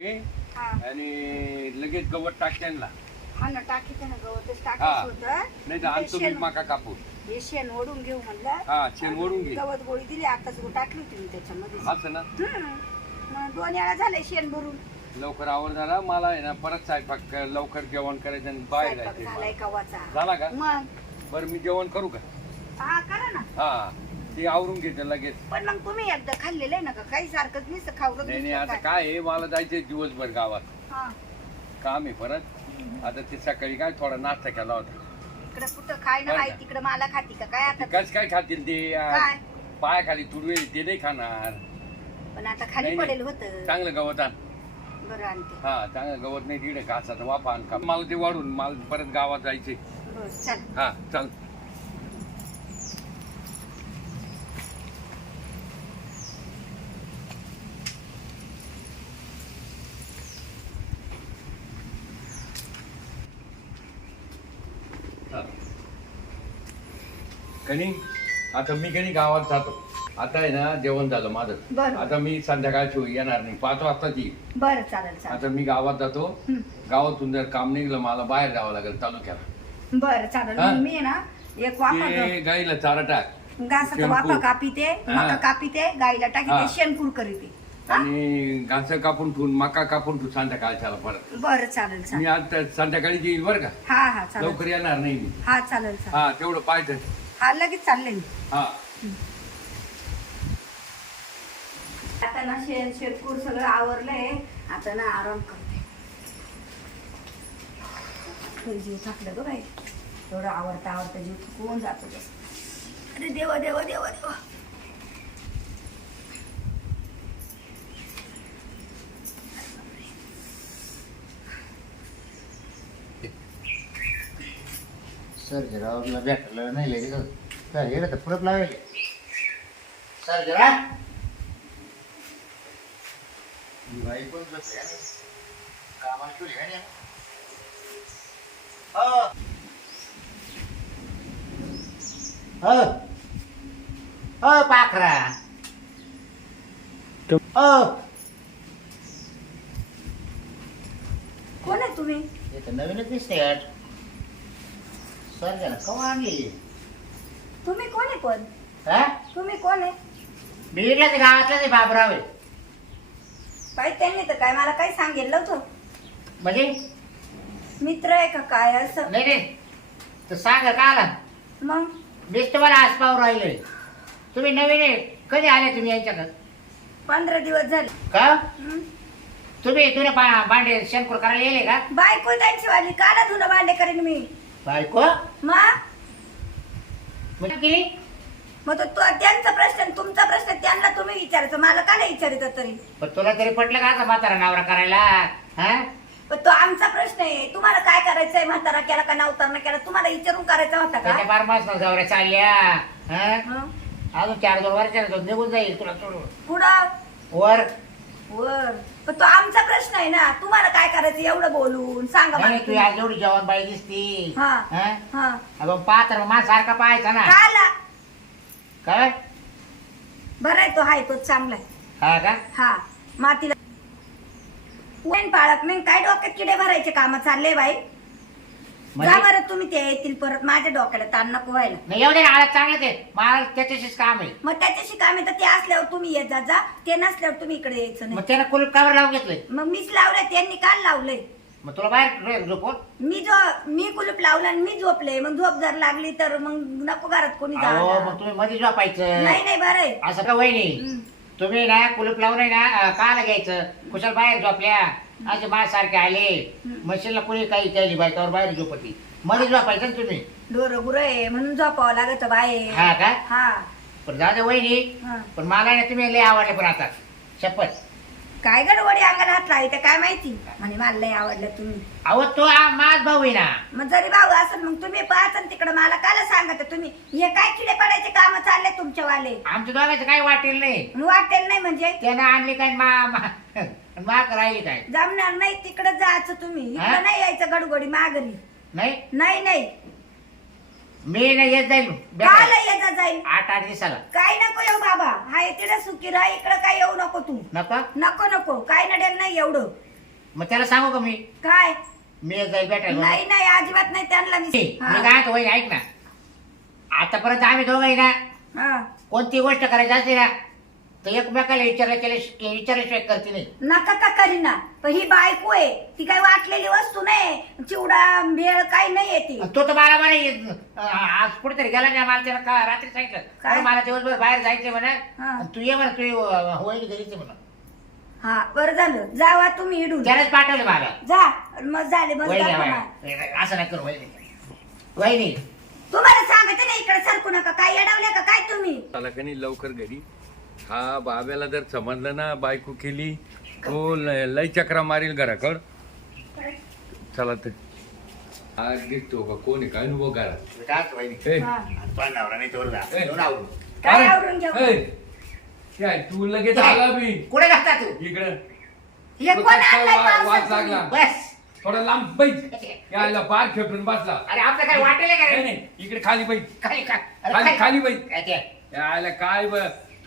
हे, हा. आणि लगेच गवत टाक त्यांना. हा ना टाकी ना गवतच. टाकायचं होतं. नाही तर आणतो मी शेण- माका कापून. हे शेण ओढून घेऊ म्हणलं. हा शेण ओढून घे. गवत गोळी दिली आताच गो टाकली होती मी त्याच्यामध्ये. असं ना? हम्म. मग दोन वेळा झाले शेण भरून. लवकर आवड झाला. मला आहे ना परत स्वयंपाक कर- लवकर जेवण करायचं आणि बाहेर स्वयंपाक झालाय झाला का? मग? बरं मी जेवण करू का? हा करा ना. हा. ते आवरून घेते लगेच. पण मग तुम्ही एकदा खाल्लेलं आहे ना का? काही सारखंच खावरच नाही नाही नुसतं आता काय. आहे मला जायचंय दिवसभर गावात. हा. काम आहे परत. आता ते सकाळी काय थोडा नाश्ता केला होता. इकडं कुठं खाय ना? तिकडं मला खाती का? काय आता? कस काय खातील ते? काय? पायाखाली तुडवे ते नाही खाणार. पण आता खाली नाही, पडेल नाही. होत. चांगलं गवत आण. बरं आणते. हा चांगलं गवत नाही तिकडे. कासाचं वापा आण का? मला ते वाढून मला परत गावात जायचे बरं चल. हा चल. कनी आता मी कनी गावात जातो. आता आहे ना जेवण झालं माझं. बरं. आता मी संध्याकाळची येणार नाही. पाच वाजताच. येईल बरं चालेल चालेल. आता मी गावात जातो. गावातून जर काम निघलं मला बाहेर जावं लागेल तालुक्याला. बरं चालेल. हा? मग मी आहे ना एक वाफा ते गाईला चारा टाक. घासाचा शेणकूर. वाफा कापिते हा. मका कापिते गाईला हा. टाकीते शेणकूर करीते हा? आणि घास कापून ठेवून मका कापून ठेवून संध्याकाळच्याला परत. बरं चालेल मी चालेल आज संध्याकाळी येईल बरं का? हा हा चालेल. लवकर येणार नाही मी. हा चालेल चालेल. हा तेवढं पाहिजे. हा लगेच चालले हा. आता ना शेण शेतकूर सगळं आवरलंय. आता ना आराम करते. जीव थकलं ग बाई. एवढं आवडता आवडता जीव थकून जातो. अरे देवा देवा देवा देवा. सर्जरावला भेटलं नाही काय गेलं तर पुरत लावेल सर्जरा बाई पण. कामाला ठेवली आहे ना. हो. हो. हो, पाखरा. कोण आहे तुम्ही नवीनच दिसते सर्जना कवा आणली तुम्ही कोण आहे पण? हा? तुम्ही कोण आहे? मी इकडल्या ते गावातलं ते बाबराव आहे. बाई त्यांनी तर काय मला काही सांगितलं होतं. म्हणजे? मित्र आहे का काय असं? नाही नाही. तर सांगा का आला? मग? मीच तुम्हाला आज पाहू राहिले तुम्ही नवीन आहे. कधी आले तुम्ही यांच्याकडे? पंधरा दिवस झाले. का? हं? तुम्ही तुला बा- भांडे शेणखोर करायला येले का? बायको त्यांची वाली काला धुणं भांडे करेन मी. बायको? मग म्हणजे केली मग तो तो त्यांचा प्रश्न आणि तुमचा प्रश्न त्यांना तुम्ही विचारायचं. मला का नाही विचारित तरी? पण तुला तरी पटलं का आता म्हातारा नवरा करायला? हा? पण तो आमचा प्रश्न आहे. तुम्हाला काय करायचंय म्हातारा? केला का नवतारा केला तुम्हाला विचारून करायचा होता का? त्याच्या बार मास नवऱ्या चालल्या. हा? हं? अजून चार दोन वर्षात निघून जाईल तुला सोडून. पुढं? वर. वर. पण तो आमचा प्रश्न आहे ना. तुम्हाला काय करायचं एवढं बोलून? सांगा नाही तू तुम्ही. आज एवढी जेवण बाई दिसती. हा. अगं पाहता मग माझ्यासारखा पाहायचा ना. काला. काय? बरं आहे तो हाय तो चांगला आहे. हा का? हा मातीला. पाळत. नाही काय डोक्यात किडे भरायचे काम चालले बाई. म्हणजे बरं तुम्ही ते येतील परत माझ्या डोक्याला ताण नको व्हायला. नाही एवढे आळत चांगलं ते. मला त्याच्याशीच काम आहे. मग त्याच्याशी काम येतं ते असल्यावर तुम्ही येत जा जा. ते नसल्यावर तुम्ही इकडे यायचं मग नाही त्यानं कुलूप कावर लावून घेतलंय. मग मीच लावलंय त्यांनी काल लावलंय. मग तुला बाहेर झोपून मी जो मी कुलूप लावलं आणि मी झोपले. मग झोप जर लागली तर मग नको घरात कोणी अहो मग जावं तुम्ही मध्ये झोपायचं. नाही नाही बरं आहे. असं का वहिनी? हं. तुम्ही ना कुलूप लावून आहे ना अं, काला घ्यायचं. कुशाल बाहेर झोपल्या. असे माझ्यासारखे आले. हं. मशीनला कुणी काही केली बायकावर बाहेर झोपती मध्ये झोपायचं ना तुम्ही? ढोर गुर आहे म्हणून झोपावं लागत बाहेर हा. का? हा. पण जाऊ दे वहिनी. हा. पण मला ना तुम्ही लय आवडले पण आता. शपथ. काय गडबडी अंगाला हात लावायचं काय माहिती? म्हणे मला लय आवडलं तुम्ही. अहो तो आ- माझ भाऊ आहे ना. मग जरी भाऊ असेल मग तुम्ही पाहता तिकडे. मला काल सांगत तुम्ही हे काय किडे पडायचे काम चालले तुमच्या वाले आमच्या दोघांचं काही वाटेल नाही. वाटेल नाही म्हणजे? त्यानं आणली काय मा मा- माग राहिली काय? जमणार नाही तिकडे जायचं तुम्ही. हा? इकडे नाही यायचं गडगडी मागरी नाही? नाही नाही. मी नाही येत जाईल. काल येता जाईल? आठ आठ दिवसाला. काय नको येऊ बाबा. हाय तिकडे सुखी राह इकडे काय येऊ नको तू. नको? नको नको. काय नडेल नाही एवढं. मग त्याला सांगू का मी? काय? मी एक जाईल भेटायला नाही नाही. अजिबात नाही त्यांना मी मी हा. काय वहिनी, ऐक ना. आतापर्यंत आम्ही दोघं ना हा. कोणती गोष्ट करायची असते ना तर एकमेकाला विचारलं केले विचारल्याशिवाय करते नाही. नका का करीना? पण ही बायको आहे. ती काही वाटलेली वस्तू नाही. चिवडा भेळ काही नाही ती. आणि तो तर मला म्हणे आज कुठेतरी गेला नाही मला त्याला का रात्री सांगितलं? काय? अरे मला दिवसभर बाहेर जायचंय म्हणा. हा. आणि तू ये म्हणा तू होईल घरीच म्हणा. हा बरं झालं. जावा तुम्ही इडून. त्यानेच पाठवलं मला. जा. मग झाले वहिनी. बाय. असं नाही करू वहिनी वहिनी. तुम्हाला सांगते ना इकडे सरकू नका. काय येडवले का? काय तुम्ही? का नाही लवकर घरी? हा बाब्याला जर समजलं ना बायको केली तो लय लय चक्रा मारील घराकड. चला तर. हा दिसतो का कोण आहे? काय नको घरात? काय ए. ए. आवरून? ए, तू लगेच आला मी कुठे जाता तू? इकडं. हे कोण आणलंय लागला. तुम्ही? बस. थोडा लांब बैठ. यायला पार बसला. अरे आपलं काय वाटेल का नाही रे? नाही इकडे खाली बैठ. अरे खाली खाली. बैठ. काय ते? यायला काय ब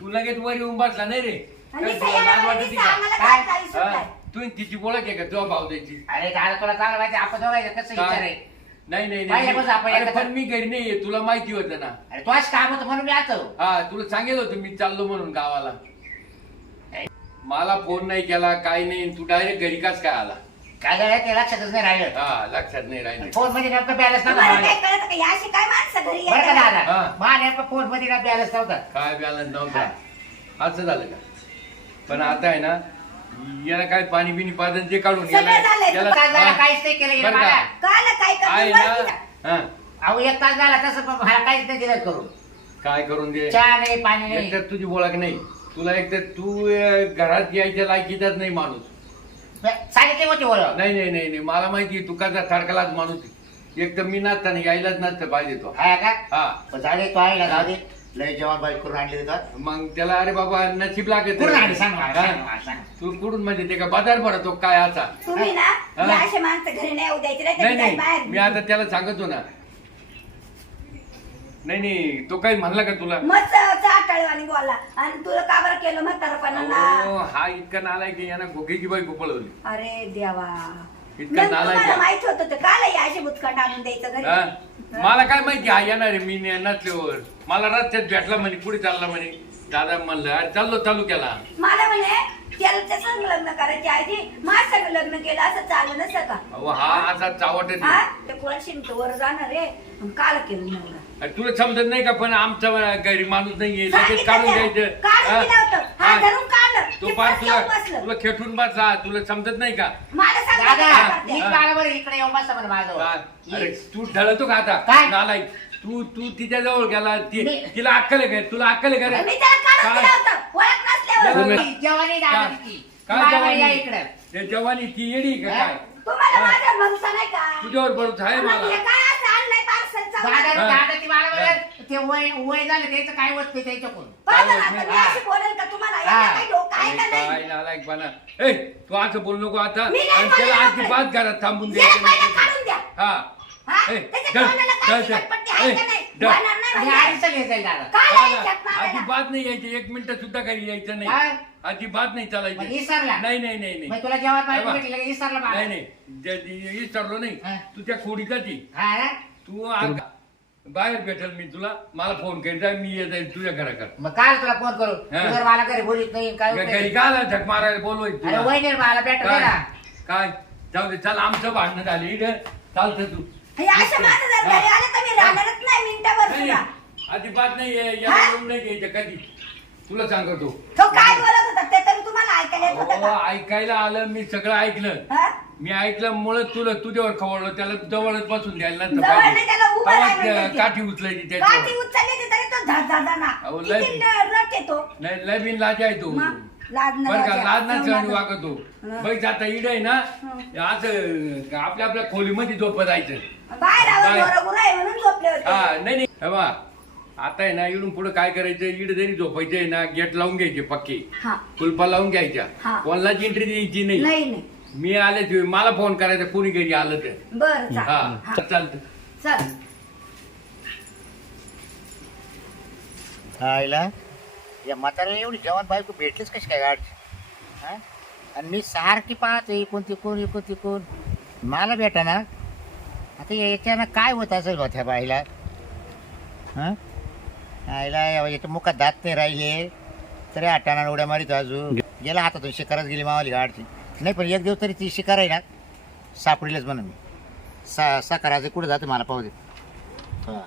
तू लगेच वर येऊन बसला नाही रे. आणि काय लाज वाटते का? काय? काय? तू तिची ओळख आहे का? तुझा भाव द्यायची अरे दादा तुला चांगलं माहिती आपण दोघांचं कसं विचार आहे. नाही नाही पहिल्यापासून नाही आपण अरे, एकत्र- पण मी घरी नाहीये तुला माहिती होतं ना. अरे तू आज काम होतं म्हणून मी आतो हा तुला सांगेल होतं मी चाललो म्हणून गावाला. मला फोन नाही केला काही नाही. तू डायरेक्ट घरी काच काय आला? काय झालं? ते लक्षातच नाही राहिलं. हा लक्षात नाही राहिले. फोनमध्ये नेमकं बॅलन्स तुम्हाला नव्हता काय कळतं का? या अशी काय माणसं घरी बरं का येतात? दादा? हा. मा नेमकं फोनमध्ये ना बॅलन्स नव्हता? काय बॅलन्स नव्हता? असं झालं का? पण आता आहे ना याला काय पाणी बिनी पाजन ते काढून सगळं झालंय. झालं हा. काहीच नाही केलं गेलं बरं का? मला. कळलं काय आहे करतो माहिती का? ना हा. अहो एक तास झाला तसं पण मला काहीच नाही दिलं करून. काय करून दे? चहा नाही पाणी नाही. एकतर तुझी ओळख नाही. तुला एकतर तू अं, घरात यायच्या लायकीचाच नाही माणूस. सांगितले होते नाही नाही नाही नाही मला माहिती तू कसा थडकलाच माणूस आहे. एक तर मी नसताना यायलाच नसतं पाहिजे तो. हा का? हा. पण झाले तो आहे ना जाऊ दे. लय जेवण बाईक करून आणले का मग त्याला अरे बाबा नशीब लागत कुठून आणले सांग मला? सांग मला, सांग. तू कुठून म्हणजे ते का बाजार भरतो काय असा? तुम्ही ना हा. या माणसं घरी नाही येऊ द्यायचे नाही. बाहेर. मी आता त्याला सांगतो ना नाही नाही तो काही म्हणला का तुला? मस्त चाटाळवाणी बोलला. आणि तुला का बरं केलं म्हातारपणाला अहो, हा इतका नालाय की यानं घोगेची बायको पळवली अरे देवा. इतका मग नालायक तुम्हाला आहे. माहीत होतं ते काल या अशी बुचकट आणून द्यायचं घरी? हा? मला काय माहिती हा येणार आहे मी न- नसल्यावर मला रस्त्यात भेटला म्हणे पुढे चालला म्हणे. दादा म्हणलं अरे चाललो चालुक्याला मला म्हणे त्याला लग्न करायची आधी माझं सगळं लग्न केलं असं चाललं नसतं का अहो हा असा चावट हा ते कोळशीन तो वर जाणार रे मग काल केलं नवरा तुला समजत नाही का पण आमचा घरी माणूस नाहीये लगेच सांगितलं काढून त्याला. घ्यायचं काढून दिलं होतं. हा, हा. धरून काढलं. तो की पार परत तुला येऊन बसलं. तुला खेटून बसला तुला समजत नाही का मला सांग दादा काय करते. नीट मला बरं इकडे येऊन बसा म्हणा माझं काय? अरे तू ढळतो का आता काय? नालायक तू तू तिच्या जवळ गेला ती- मी- तिला अक्कल आहे का तुला अक्कल आहे का रे? मी त्याला काढून काय? दिलं होतं ओळख काय? बरं या जवानी? इकडे ते जवानी ती येडी का? काय तुम्हाला हा. माझा भरोसा नाही का तुझ्यावर बरोबर आहे मग हे मला काय असं आणलंय पार्सलचं? दादा हा. दादा ती मला बरं ते वय वय झालं त्याचं काय नाही त्याच्याकडून आता मी हा. अशी बोलेल का तुम्हाला हा. याला काही डोकं आहे अरे का काय नाही? नालायकपणा ए तू असं बोलू नको आता मी नाही आणि त्याला बोलणार अजिबात घरात थांबून याला पहिलं द्यायचं काढून द्या. हा हा? ए, त्याच्या डर, तोंडाला डर, काय डर. चिकटपट्टी आहे का ए, नाही? होणार नाही आणि म्हणजे. दादा काय आहे मारायला? अजिबात नाही यायचं. एक मिनिट सुद्धा काही यायचं काय? नाही अजिबात नाही मग चालायचं नाही नाही नाही नाही. मग तुला जेवण पाहिजे अरे वा. भेटलं की विसरला मला नाही नाही. जे- जे- विसरलो नाही. हा. तू त्या खोडीचा ती हा ना? तू आ- बाहेर भेटल मी तुला. मला फोन करीत जा, मी येत जाईल तुझ्या घराकडे. मग काय तुला फोन करू? हा. तू जर मला घरी बोलीत नाही काय उपयोग? घरी आहे? का आला? झक मारायला बोलवायचं अरे तुला? वहिनी मला भेट काय? ना काय? जाऊ दे चल. आमचं भांडणं झाले. इथं चालतं तू. हे असं माझं जर घरी आलं तर मी राहणारच नाही मिनिटाभर नाही, सुद्धा. नाही. अजिबात नाही ये- हा? याला येऊन नाही घ्यायचं कधी तुला सांगतो तो काय बोलत होता ते तरी तुम्हाला ऐकायला येत होतं अहो, का? ऐकायला आलं मी सगळं ऐकलं हा? मी ऐकलं मुळे तुला तुझ्यावर खवळलं त्याला जवळच बसून द्यायला जवळ पाहिजे. नाही, त्याला उभं तेव्हा राहायला त्या पाहिजे. काठी उचलायची काठी त्याच्यावर उचलली तरी तो अहो, लय- किती न- रट येतो नाही लय लाज आहे तो मग लाज न बरं का. लाज ना चढ. वागतो हा. बघ आता इड आहे ना असं आपल्या आपल्या खोलीमध्ये झोपत जायचं बाहेर आवाज बाहेर. जोरा गुरा आहे म्हणून झोपले होते हा नाही नाही. हे बा आता आहे ना इडून पुढे काय करायचं? इड जरी झोपायचे ना गेट लावून घ्यायचे पक्के. हा. कुलपा लावून घ्यायच्या. हा. कोणालाच एंट्री द्यायची नाही. नाही नाही. मी आले ते मला फोन करायचा कोणी घरी आलं तर. बर हा हा. चालतं. चल. आईला? या म्हाताऱ्याला एवढी जेवण बायको भेटलीच कशी काय गाठ हा? आणि मी सारखी पाहतो इकून तिकून इकून तिकून. मला भेटा ना. आता याच्यानं काय होत असेल बा त्या बाईला? हां? आईला याच्या मुखात दात नाही राहिले. तरी आटाना उड्या मारित अजून. गेला हातातून शिकारच गेली मावाली गाडची. नाही पण एक दिवस तरी ती शिकार आहे ना सापडलीच म्हणून मी. सा साकाराचं कुठं जातं मला पाहू दे. हां.